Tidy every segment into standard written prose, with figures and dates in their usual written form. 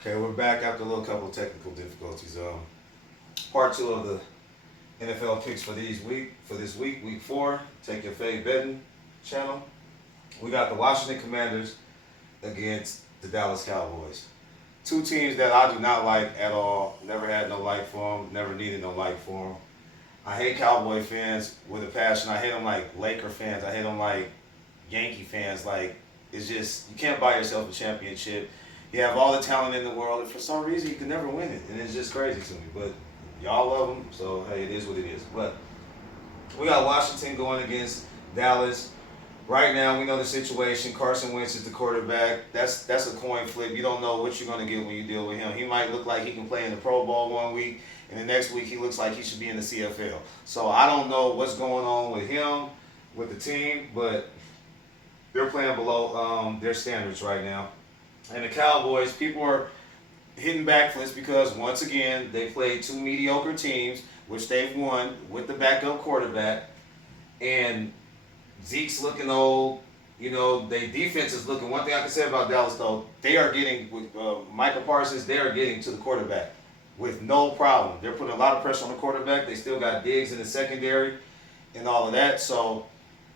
Okay, we're back after a little couple of technical difficulties. Part two of the NFL picks for this week, week four. Take your fave betting channel. We got the Washington Commanders against the Dallas Cowboys. Two teams that I do not like at all. Never had no like for them. Never needed no like for them. I hate Cowboy fans with a passion. I hate them like Laker fans. I hate them like Yankee fans. Like, it's just, you can't buy yourself a championship. You have all the talent in the world, and for some reason you can never win it, and it's just crazy to me. But y'all love them, so hey, it is what it is. But we got Washington going against Dallas. Right now, we know the situation. Carson Wentz is the quarterback. That's a coin flip. You don't know what you're going to get when you deal with him. He might look like he can play in the Pro Bowl one week, and the next week he looks like he should be in the CFL. So I don't know what's going on with him, with the team, but they're playing below their standards right now. And the Cowboys, people are hitting backflips because, once again, they played two mediocre teams, which they've won with the backup quarterback. And Zeke's looking old. You know, their defense is looking. One thing I can say about Dallas, though, they are getting, with Micah Parsons, they are getting to the quarterback with no problem. They're putting a lot of pressure on the quarterback. They still got Diggs in the secondary and all of that. So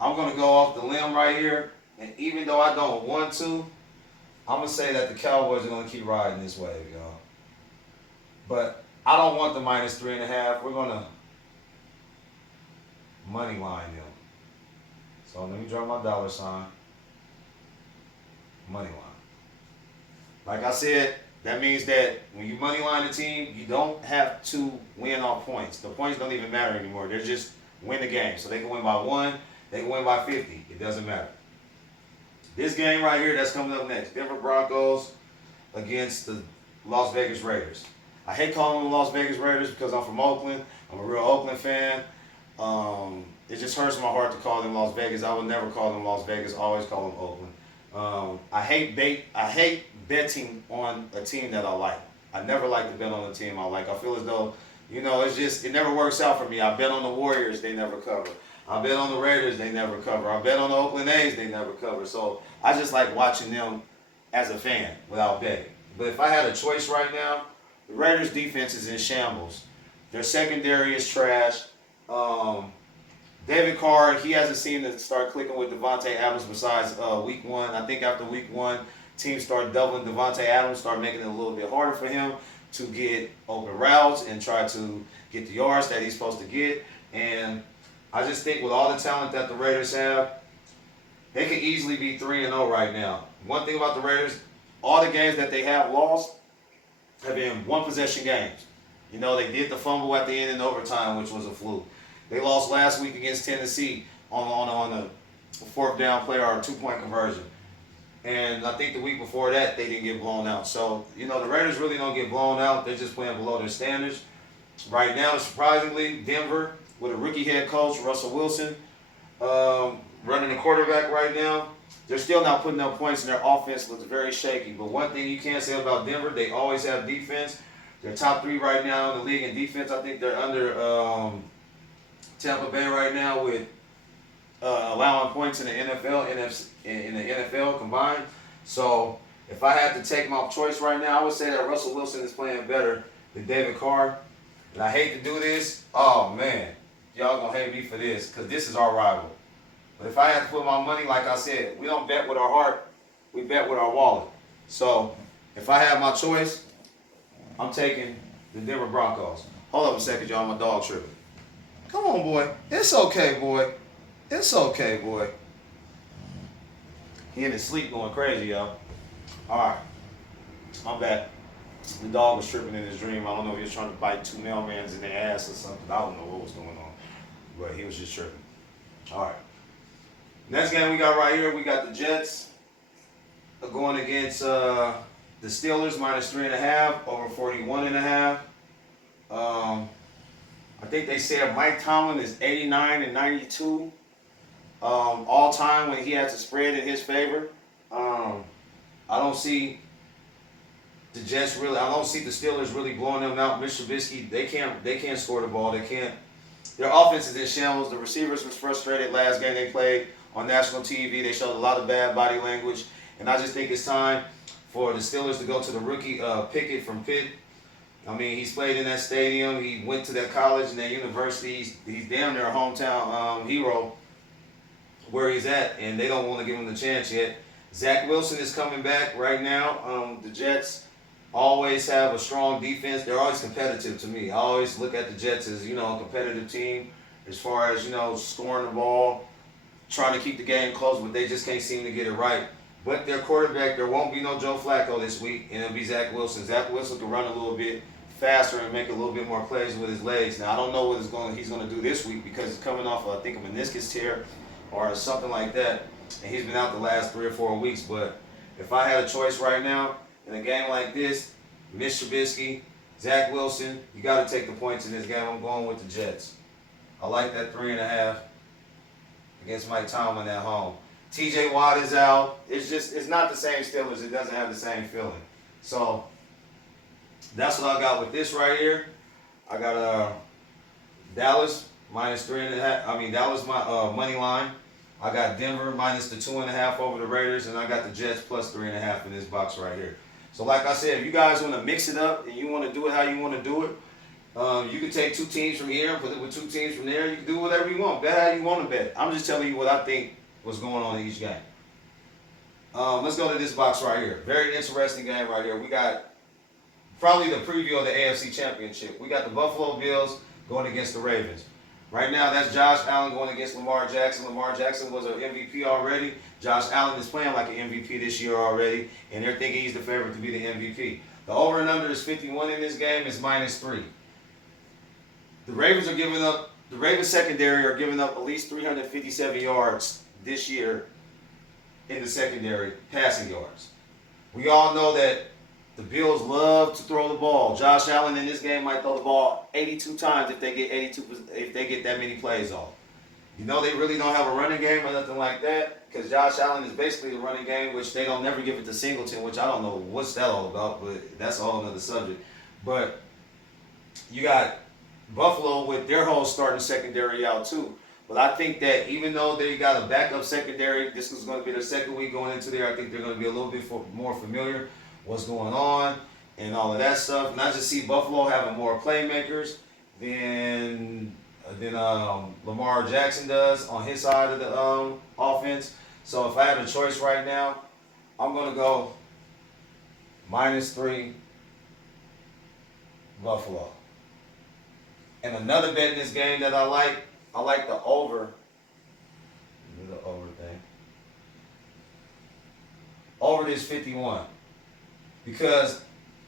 I'm going to go off the limb right here. And even though I don't want to, I'm going to say that the Cowboys are going to keep riding this wave, y'all. But I don't want the -3.5. We're going to money line them. So let me draw my dollar sign. Money line. Like I said, that means that when you money line a team, you don't have to win off points. The points don't even matter anymore. They're just win the game. So they can win by 1, they can win by 50. It doesn't matter. This game right here that's coming up next, Denver Broncos against the Las Vegas Raiders. I hate calling them Las Vegas Raiders because I'm from Oakland. I'm a real Oakland fan. It just hurts my heart to call them Las Vegas. I would never call them Las Vegas. I always call them Oakland. I hate betting on a team that I like. I never like to bet on a team I like. I feel as though, it never works out for me. I bet on the Warriors, they never cover. I bet on the Raiders, they never cover. I bet on the Oakland A's, they never cover. So I just like watching them as a fan without betting. But if I had a choice right now, the Raiders' defense is in shambles. Their secondary is trash. David Carr, he hasn't seemed to start clicking with Devontae Adams besides week one. I think after week one, teams start doubling Devontae Adams, start making it a little bit harder for him to get open routes and try to get the yards that he's supposed to get. And I just think with all the talent that the Raiders have, they could easily be 3-0 right now. One thing about the Raiders, all the games that they have lost have been one-possession games. You know, they did the fumble at the end in overtime, which was a fluke. They lost last week against Tennessee on a fourth down play or a two-point conversion. And I think the week before that, they didn't get blown out. So, the Raiders really don't get blown out. They're just playing below their standards. Right now, surprisingly, Denver, with a rookie head coach, Russell Wilson, running the quarterback right now, they're still not putting up points, and their offense looks very shaky. But one thing you can't say about Denver, they always have defense. They're top 3 right now in the league in defense. I think they're under Tampa Bay right now with allowing points in the NFL, in the NFL combined. So if I had to take my choice right now, I would say that Russell Wilson is playing better than David Carr. And I hate to do this. Oh, man. Y'all going to hate me for this because this is our rival. But if I had to put my money, like I said, we don't bet with our heart. We bet with our wallet. So if I have my choice, I'm taking the Denver Broncos. Hold up a second, y'all. My dog tripping. Come on, boy. It's okay, boy. It's okay, boy. He in his sleep going crazy, y'all. All right. I'm back. The dog was tripping in his dream. I don't know if he was trying to bite 2 mailmans in the ass or something. I don't know what was going on. But he was just tripping. All right. Next game we got right here, we got the Jets going against the Steelers, -3.5 over 41.5. I think they said Mike Tomlin is 89 and 92 all time when he has a spread in his favor. I don't see the Jets really. I don't see the Steelers really blowing them out. Mitch Trubisky, they can't score the ball. They can't. Their offense is in shambles. The receivers was frustrated last game they played on national TV. They showed a lot of bad body language, and I just think it's time for the Steelers to go to the rookie Pickett from Pitt. I mean, he's played in that stadium. He went to that college and that university. He's damn near a hometown hero where he's at, and they don't want to give him the chance yet. Zach Wilson is coming back right now. The Jets always have a strong defense. They're always competitive to me. I always look at the Jets as, a competitive team as far as, scoring the ball, trying to keep the game close, but they just can't seem to get it right. But their quarterback, there won't be no Joe Flacco this week, and it'll be Zach Wilson. Zach Wilson can run a little bit faster and make a little bit more plays with his legs. Now, I don't know what he's going to do this week because he's coming off, I think, a meniscus tear or something like that, and he's been out the last 3 or 4 weeks. But if I had a choice right now in a game like this, Mitch Trubisky, Zach Wilson, you got to take the points in this game. I'm going with the Jets. I like that 3.5 against Mike Tomlin at home. TJ Watt is out. It's not the same Steelers. It doesn't have the same feeling. So that's what I got with this right here. I got Dallas minus 3.5. Dallas money line. I got Denver minus the 2.5 over the Raiders, and I got the Jets plus 3.5 in this box right here. So like I said, if you guys want to mix it up and you want to do it how you want to do it, you can take 2 teams from here and put it with 2 teams from there. You can do whatever you want. Bet how you want to bet. I'm just telling you what I think was going on in each game. Let's go to this box right here. Very interesting game right here. We got probably the preview of the AFC Championship. We got the Buffalo Bills going against the Ravens. Right now, that's Josh Allen going against Lamar Jackson. Lamar Jackson was an MVP already. Josh Allen is playing like an MVP this year already, and they're thinking he's the favorite to be the MVP. The over and under is 51 in this game. It's -3. The Ravens secondary are giving up at least 357 yards this year in the secondary, passing yards. We all know that the Bills love to throw the ball. Josh Allen in this game might throw the ball 82 times if they get that many plays off. They really don't have a running game or nothing like that because Josh Allen is basically the running game, which they don't never give it to Singleton, which I don't know what's that all about, but that's a whole other subject. But you got Buffalo with their whole starting secondary out too. But I think that even though they got a backup secondary, this is going to be their second week going into there. I think they're going to be a little bit more familiar what's going on and all of that stuff. And I just see Buffalo having more playmakers than Lamar Jackson does on his side of the offense. So if I had a choice right now, I'm going to go -3 Buffalo. And another bet in this game that I like the over. Do the over thing. Over this 51. Because,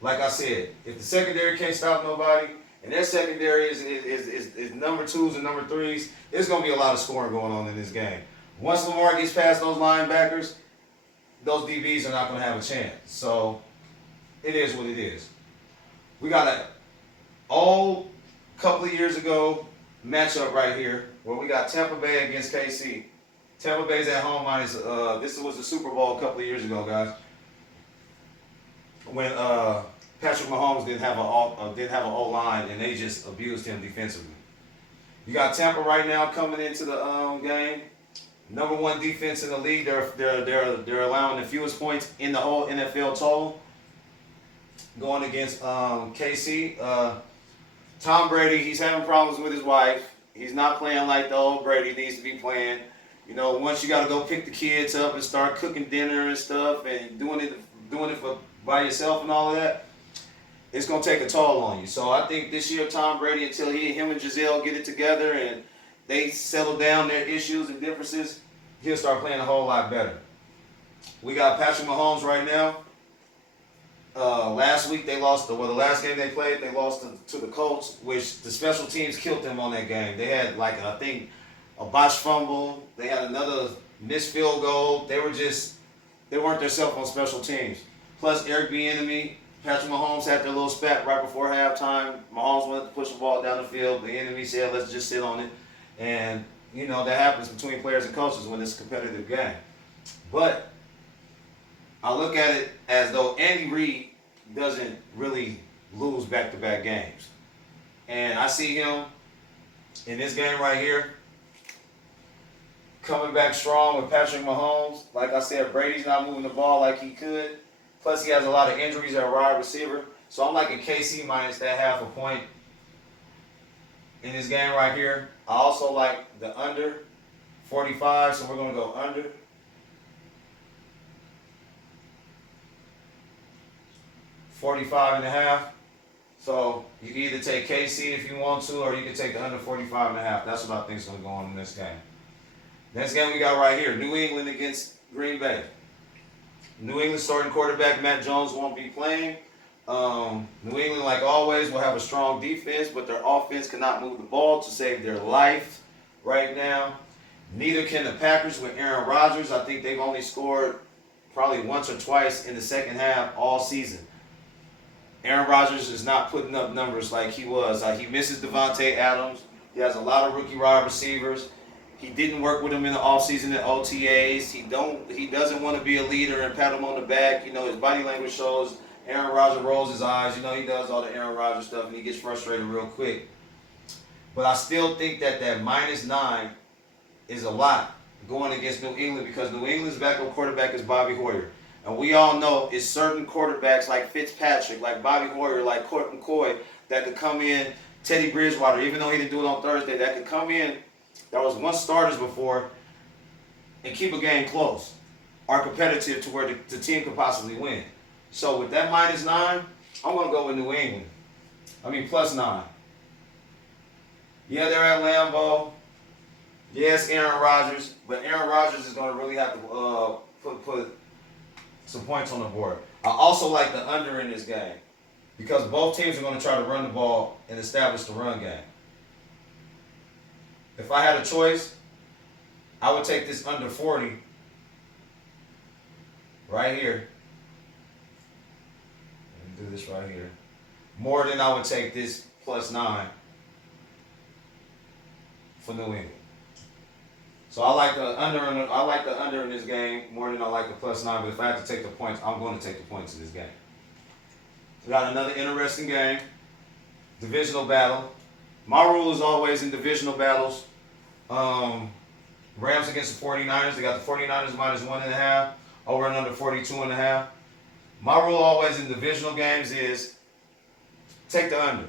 like I said, if the secondary can't stop nobody, and their secondary is number 2s and number 3s, there's going to be a lot of scoring going on in this game. Once Lamar gets past those linebackers, those DBs are not going to have a chance. So, it is what it is. We got an old couple of years ago matchup right here where we got Tampa Bay against KC. Tampa Bay's at home minus, this was the Super Bowl a couple of years ago, guys, when Patrick Mahomes didn't have an O-line and they just abused him defensively. You got Tampa right now coming into the game. Number 1 defense in the league. They're allowing the fewest points in the whole NFL total. Going against KC. Tom Brady, he's having problems with his wife. He's not playing like the old Brady needs to be playing. Once you got to go pick the kids up and start cooking dinner and stuff and doing it by yourself and all of that, it's going to take a toll on you. So I think this year Tom Brady, until him and Giselle get it together and they settle down their issues and differences, he'll start playing a whole lot better. We got Patrick Mahomes right now. Last week they lost the last game they played, they lost to the Colts, which the special teams killed them on that game. They had I think a botched fumble. They had another missed field goal. They weren't themselves on special teams. Plus Eric Bieniemy, Patrick Mahomes had their little spat right before halftime. Mahomes wanted to push the ball down the field. The enemy said, let's just sit on it. And, that happens between players and coaches when it's a competitive game. But I look at it as though Andy Reid doesn't really lose back-to-back games. And I see him in this game right here coming back strong with Patrick Mahomes. Like I said, Brady's not moving the ball like he could. Plus, he has a lot of injuries at wide receiver. So I'm liking KC minus that half a point in this game right here. I also like the under 45, so we're going to go under. 45.5. So you can either take KC if you want to, or you can take the under 45.5. That's what I think is going to go on in this game. Next game we got right here, New England against Green Bay. New England starting quarterback Matt Jones won't be playing. New England, like always, will have a strong defense, but their offense cannot move the ball to save their life right now. Neither can the Packers with Aaron Rodgers. I think they've only scored probably once or twice in the second half all season. Aaron Rodgers is not putting up numbers like he was. He misses Devontae Adams. He has a lot of rookie wide receivers. He didn't work with him in the offseason at OTAs. He doesn't want to be a leader and pat him on the back. You know, his body language shows. Aaron Rodgers rolls his eyes. You know, he does all the Aaron Rodgers stuff, and he gets frustrated real quick. But I still think that -9 is a lot going against New England because New England's backup quarterback is Bobby Hoyer. And we all know it's certain quarterbacks like Fitzpatrick, like Bobby Hoyer, like Colt McCoy that could come in, Teddy Bridgewater, even though he didn't do it on Thursday, that could come in, that was once starters before, and keep a game close, are competitive to where the team could possibly win. So with that -9, I'm going to go with New England. +9. Yeah, they're at Lambeau. Yes, Aaron Rodgers, but Aaron Rodgers is going to really have to put some points on the board. I also like the under in this game because both teams are going to try to run the ball and establish the run game. If I had a choice, I would take this under 40 right here. Let me do this right here. More than I would take this +9 for New England. So I like the under in this game more than I like the +9. But if I have to take the points, I'm going to take the points in this game. We got another interesting game, divisional battle. My rule is always in divisional battles. Rams against the 49ers. They got the 49ers -1.5. Over and under 42.5. My rule always in divisional games is take the under.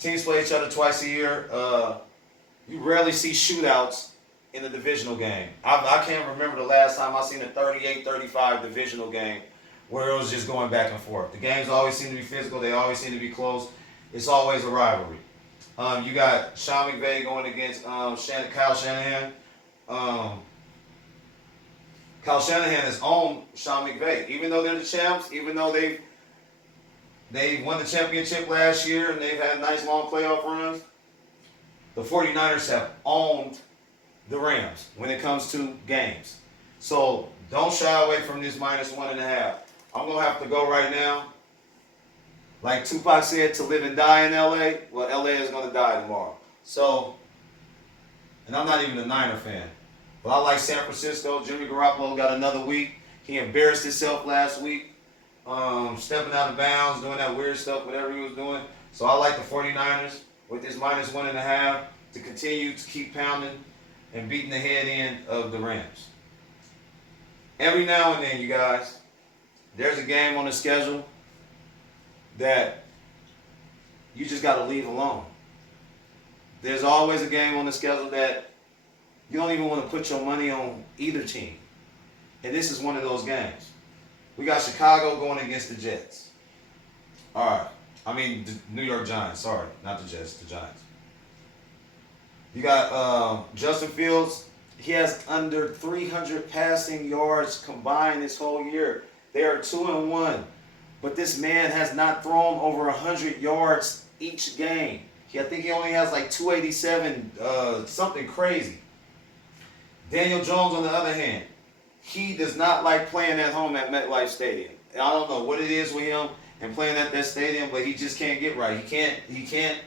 Teams play each other twice a year. You rarely see shootouts in a divisional game. I can't remember the last time I seen a 38-35 divisional game where it was just going back and forth. The games always seem to be physical. They always seem to be close. It's always a rivalry. You got Sean McVay going against Kyle Shanahan. Kyle Shanahan has owned Sean McVay. Even though they're the champs, even though they won the championship last year and they've had nice long playoff runs, the 49ers have owned the Rams when it comes to games. So don't shy away from this -1.5. I'm going to have to go right now. Like Tupac said, to live and die in LA, well, LA is going to die tomorrow. So, and I'm not even a Niner fan. But I like San Francisco. Jimmy Garoppolo got another week. He embarrassed himself last week, stepping out of bounds, doing that weird stuff, whatever he was doing. So I like the 49ers with this -1.5 to continue to keep pounding and beating the head end of the Rams. Every now and then, you guys, there's a game on the schedule that you just got to leave alone. There's always a game on the schedule that you don't even want to put your money on either team. And this is one of those games. We got Chicago going against the Jets. All right. The New York Giants. Sorry, not the Jets, the Giants. You got Justin Fields. He has under 300 passing yards combined this whole year. They are 2-1. But this man has not thrown over 100 yards each game. I think he only has like 287, something crazy. Daniel Jones, on the other hand, he does not like playing at home at MetLife Stadium. I don't know what it is with him and playing at that stadium, but he just can't get right. He can't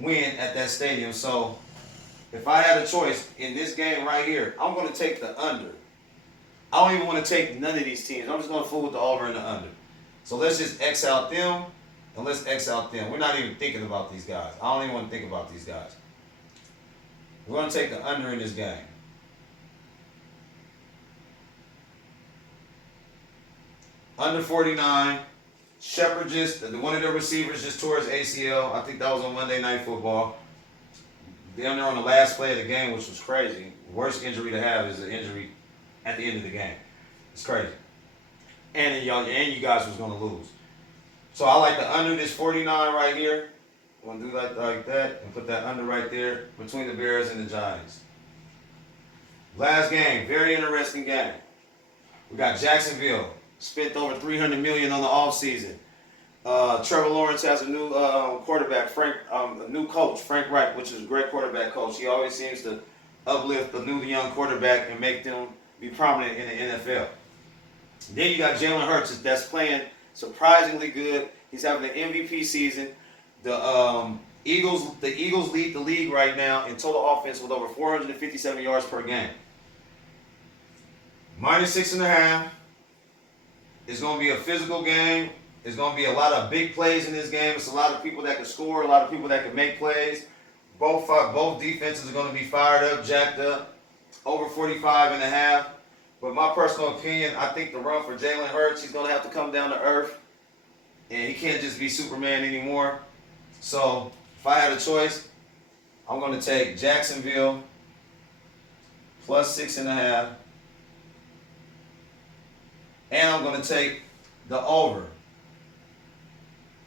win at that stadium. So if I had a choice in this game right here, I'm going to take the under. I don't even want to take none of these teams. I'm just going to fool with the over and the under. So let's just X out them, and let's X out them. We're not even thinking about these guys. I don't even want to think about these guys. We're going to take the under in this game. Under 49. Shepard one of the receivers just tore his ACL. I think that was on Monday Night Football. They're on the last play of the game, which was crazy. Worst injury to have is an injury at the end of the game. It's crazy. And you guys was gonna lose. So I like the under this 49 right here. I'm gonna do like that and put that under right there between the Bears and the Giants. Last game, very interesting game. We got Jacksonville. Spent over $300 million on the offseason. Trevor Lawrence has a new quarterback, a new coach, Frank Reich, which is a great quarterback coach. He always seems to uplift the new young quarterback and make them be prominent in the NFL. Then you got Jalen Hurts that's playing surprisingly good. He's having an MVP season. The Eagles lead the league right now in total offense with over 457 yards per game. -6.5. It's going to be a physical game. There's going to be a lot of big plays in this game. It's a lot of people that can score, a lot of people that can make plays. Both defenses are going to be fired up, jacked up, over 45.5. But my personal opinion, I think the run for Jalen Hurts, he's going to have to come down to earth. And he can't just be Superman anymore. So if I had a choice, I'm going to take Jacksonville +6.5. And I'm going to take the over.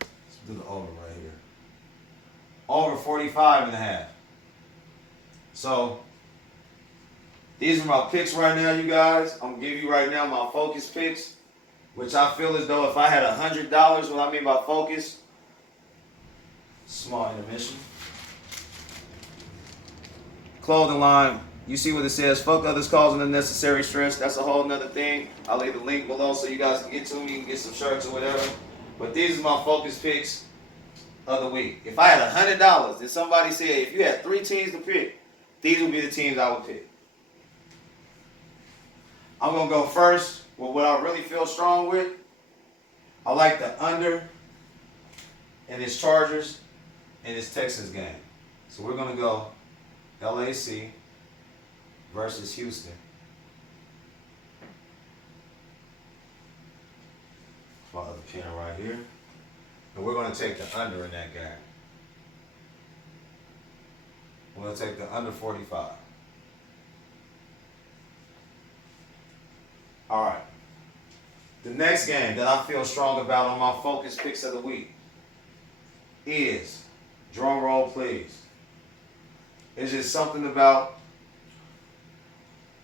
Let's do the over right here. Over 45.5. So these are my picks right now, you guys. I'm going to give you right now my focus picks, which I feel as though if I had $100, what I mean by focus, small intermission. Clothing line. You see what it says, fuck others causing unnecessary stress. That's a whole nother thing. I'll leave the link below so you guys can get to me. You can get some shirts or whatever. But these are my focus picks of the week. If I had $100 and somebody said, if you had 3 teams to pick, these would be the teams I would pick. I'm going to go first with what I really feel strong with. I like the under in this Chargers and this Texans game. So we're going to go LAC versus Houston. My other pen right here. And we're going to take the under in that game. We're going to take the under 45. All right. The next game that I feel strong about on my focus picks of the week is, drum roll please, it's just something about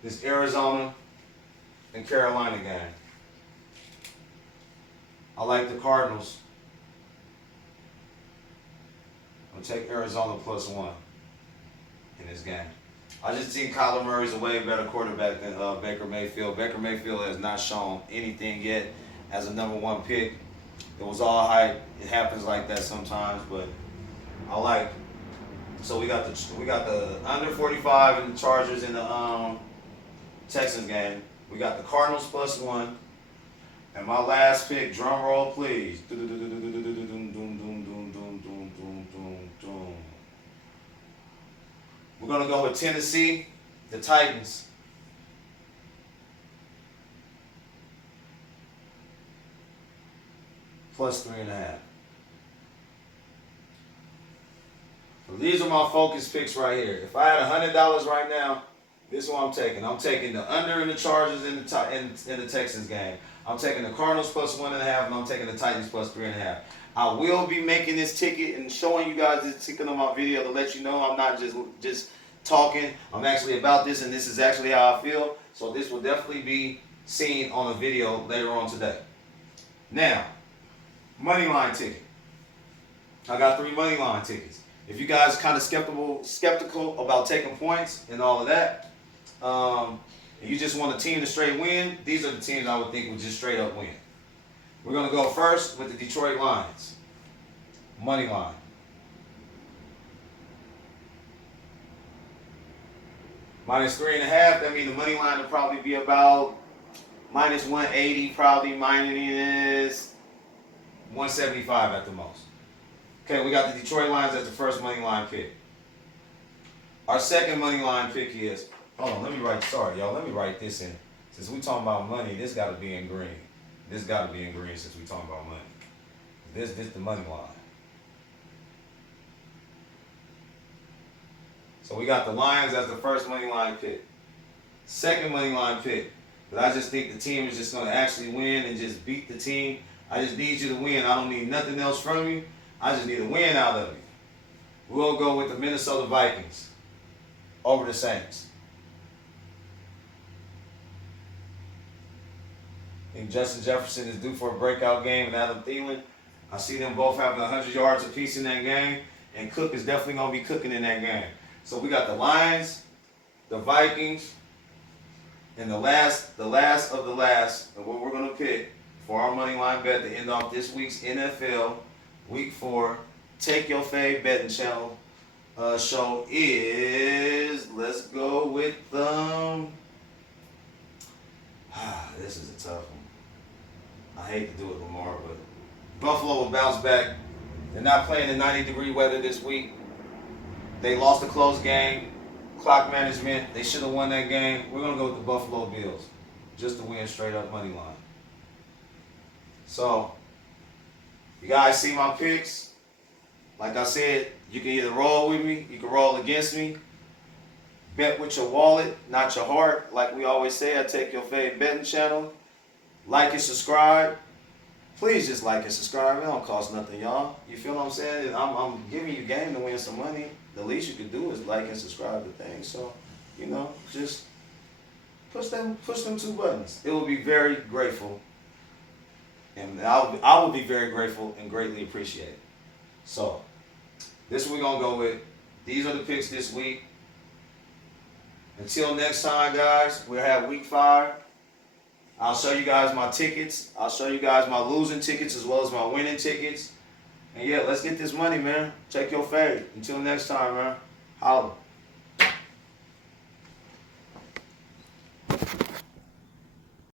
this Arizona and Carolina game. I like the Cardinals. I'm going to take Arizona +1 in this game. I just think Kyler Murray's a way better quarterback than Baker Mayfield. Baker Mayfield has not shown anything yet as a #1 pick. It was all hype. It happens like that sometimes, but I like. So we got the under 45 in the Chargers in the Texans game. We got the Cardinals +1, and my last pick. Drum roll, please. We're gonna go with Tennessee, the Titans. +3.5. So these are my focus picks right here. If I had $100 right now, this is what I'm taking. I'm taking the under in the Chargers in the Texans game. I'm taking the Cardinals +1.5, and I'm taking the Titans +3.5. I will be making this ticket and showing you guys this ticket on my video to let you know I'm not just talking. I'm actually about this, and this is actually how I feel. So this will definitely be seen on a video later on today. Now, money line ticket. I got 3 money line tickets. If you guys kind of skeptical about taking points and all of that, and you just want a team to straight win, these are the teams I would think would just straight up win. We're going to go first with the Detroit Lions. Money line. -3.5, that means the money line will probably be about -180, probably -175 at the most. Okay, we got the Detroit Lions as the first money line pick. Our second money line pick is, hold on, let me write this in. Since we talking about money, this got to be in green. This got to be in green since we talking about money. This the money line. So we got the Lions as the first money line pick. Second money line pick. But I just think the team is just going to actually win and just beat the team. I just need you to win. I don't need nothing else from you. I just need a win out of you. We'll go with the Minnesota Vikings over the Saints. I think Justin Jefferson is due for a breakout game, and Adam Thielen. I see them both having 100 yards apiece in that game, and Cook is definitely going to be cooking in that game. So we got the Lions, the Vikings, and the last of the last, and what we're going to pick for our money line bet to end off this week's NFL Week 4 Take Your Fave Betting Channel show is, let's go with this is a tough one. I hate to do it, Lamar, but Buffalo will bounce back. They're not playing in 90-degree weather this week. They lost a close game. Clock management. They should have won that game. We're going to go with the Buffalo Bills just to win straight up money line. So, you guys see my picks. Like I said, you can either roll with me, you can roll against me. Bet with your wallet, not your heart. Like we always say, I Take Your Fave Betting Channel. Like and subscribe. Please just like and subscribe. It don't cost nothing, y'all. You feel what I'm saying? I'm giving you game to win some money. The least you can do is like and subscribe to things. So, just push them 2 buttons. It will be very grateful. And I will be very grateful and greatly appreciate it. So, this we're going to go with. These are the picks this week. Until next time, guys, we'll have week 5. I'll show you guys my tickets. I'll show you guys my losing tickets as well as my winning tickets. And yeah, let's get this money, man. Take your fave. Until next time, man. Holla.